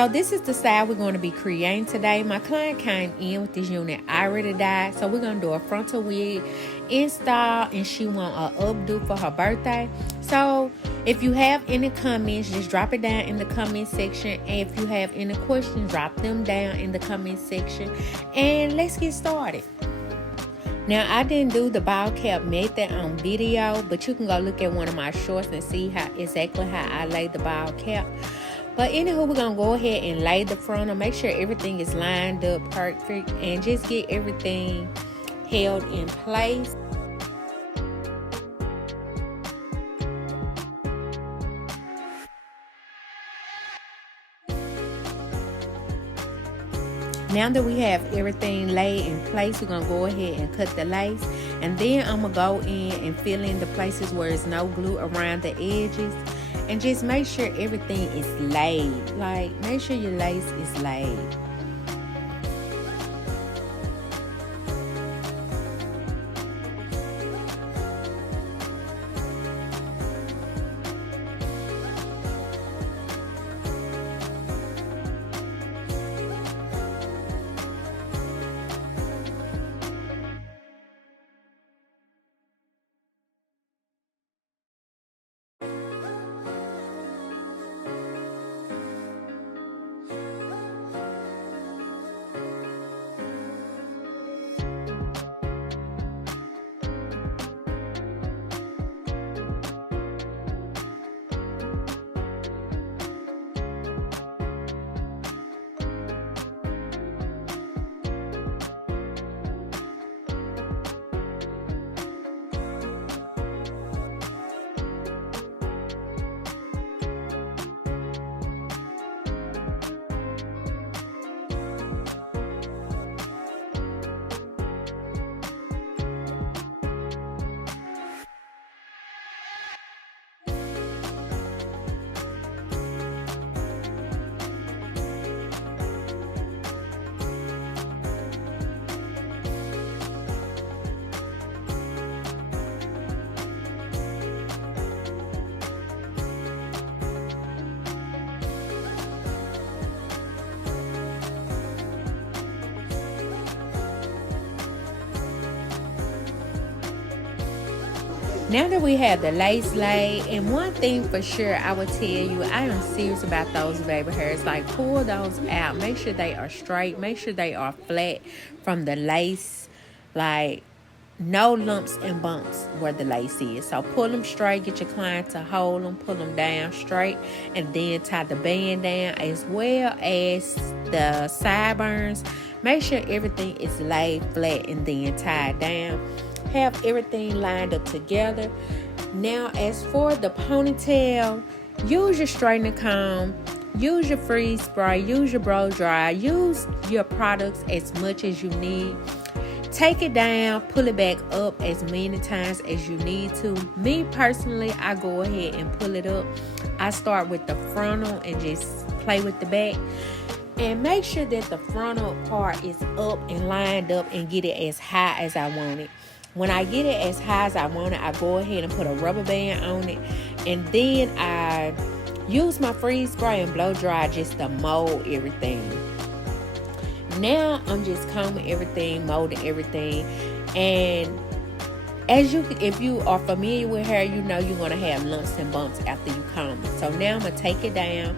So this is the style we're going to be creating today. My client came in with this unit already dyed, so we're going to do a frontal wig install, and she want a updo for her birthday. So if you have any comments, just drop it down in the comment section, and if you have any questions, drop them down in the comment section, and let's get started. Now, I didn't do the ball cap method on video, but you can go look at one of my shorts and see exactly how I laid the ball cap. But anywho, we're going to go ahead and lay the frontal. Make sure everything is lined up perfect and just get everything held in place. Now that we have everything laid in place, we're going to go ahead and cut the lace. And then I'm going to go in and fill in the places where there's no glue around the edges. And just make sure everything is laid. Like, make sure your lace is laid. Now that we have the lace laid, and one thing for sure I would tell you, I am serious about those baby hairs. Like, pull those out. Make sure they are straight. Make sure they are flat from the lace. Like, no lumps and bumps where the lace is. So pull them straight. Get your client to hold them. Pull them down straight. And then tie the band down as well as the sideburns. Make sure everything is laid flat and then tied down. Have everything lined up together. Now, as for the ponytail, use your straightening comb, use your freeze spray, use your blow dry, use your products as much as you need. Take it down, pull it back up as many times as you need to. Me personally, I go ahead and pull it up. I start with the frontal and just play with the back. And make sure that the frontal part is up and lined up and get it as high as I want it. When I get it as high as I want it, I go ahead and put a rubber band on it. And then I use my freeze spray and blow dry just to mold everything. Now I'm just combing everything, molding everything. And if you are familiar with hair, you know you're going to have lumps and bumps after you comb it. So now I'm going to take it down.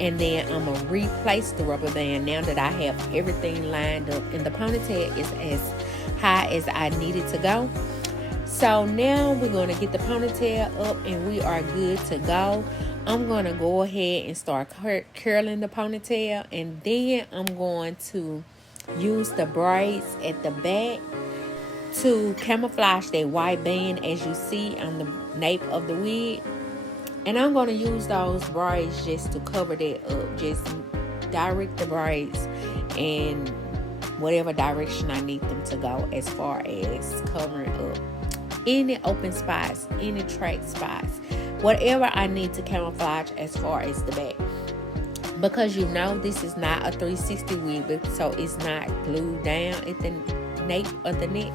And then I'm going to replace the rubber band now that I have everything lined up. And the ponytail is as high as I need it to go. So now we're going to get the ponytail up and we are good to go. I'm going to go ahead and start curling the ponytail. And then I'm going to use the braids at the back to camouflage that white band as you see on the nape of the wig. And I'm going to use those braids just to cover that up. Just direct the braids in whatever direction I need them to go as far as covering up any open spots, any track spots, whatever I need to camouflage as far as the back. Because you know this is not a 360 wig, so it's not glued down at the nape of the neck.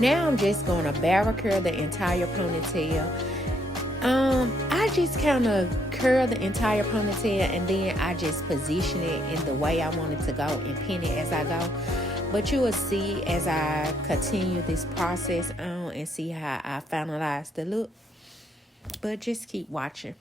Now I'm just going to barrel curl the entire ponytail. I just kind of curl the entire ponytail and then I just position it in the way I want it to go and pin it as I go. But you will see as I continue this process on and see how I finalize the look. But just keep watching.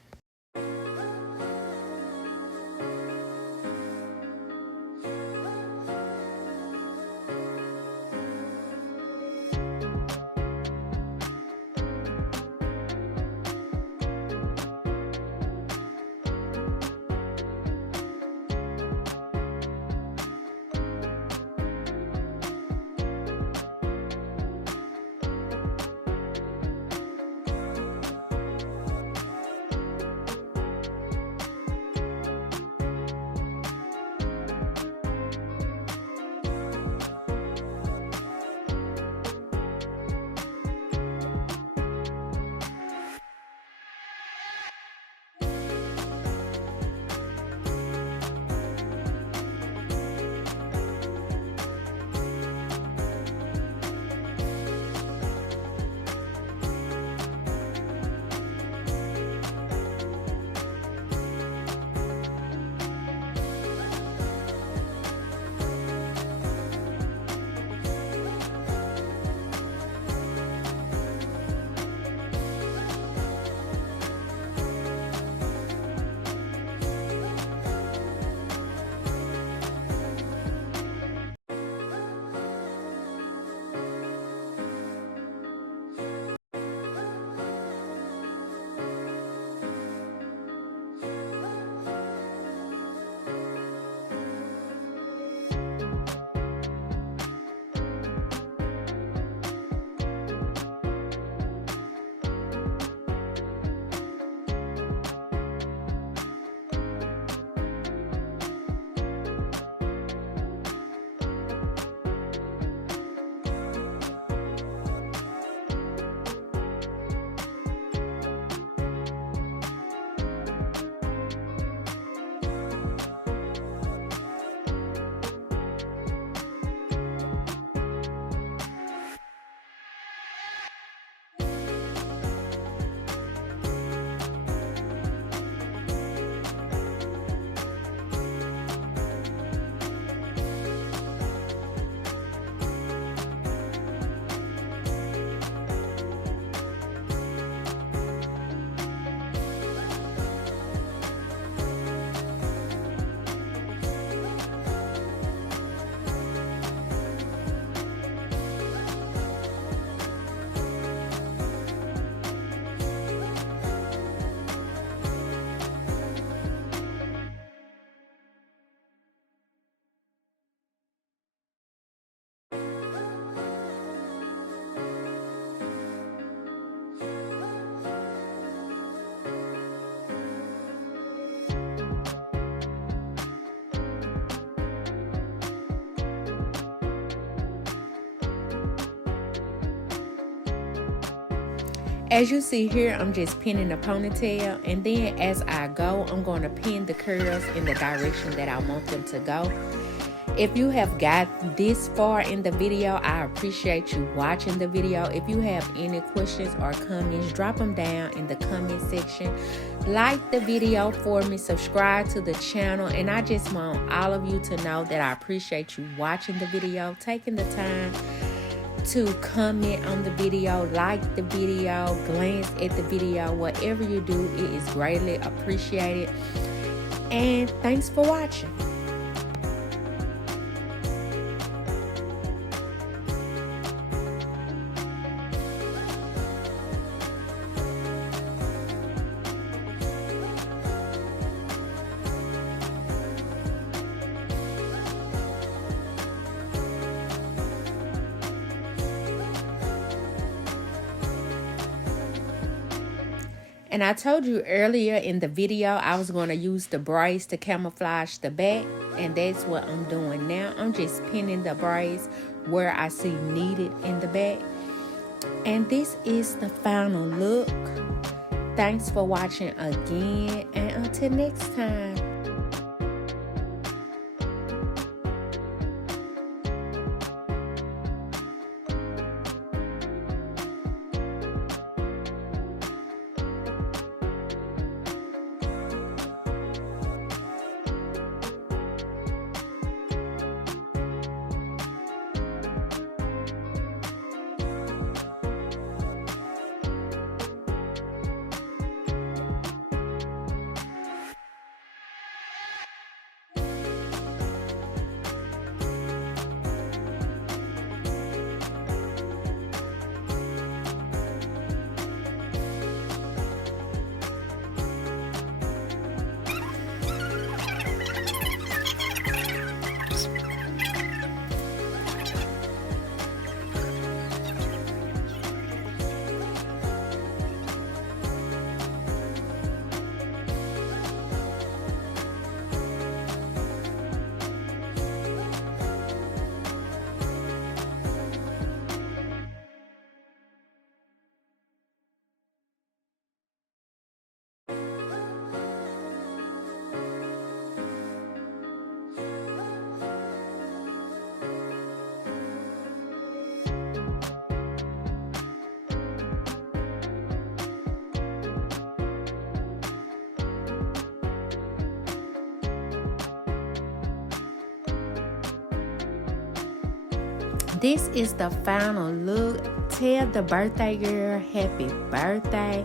As you see here, I'm just pinning the ponytail, and then as I go, I'm going to pin the curls in the direction that I want them to go. If you have got this far in the video, I appreciate you watching the video. If you have any questions or comments, drop them down in the comment section. Like the video for me, subscribe to the channel, and I just want all of you to know that I appreciate you watching the video, taking the time to comment on the video, like the video, glance at the video. Whatever you do, it is greatly appreciated. And thanks for watching. And I told you earlier in the video I was going to use the braids to camouflage the back, and that's what I'm doing now. I'm just pinning the braids where I see needed in the back. And this is the final look. Thanks for watching again, and until next time. This is the final look. Tell the birthday girl happy birthday.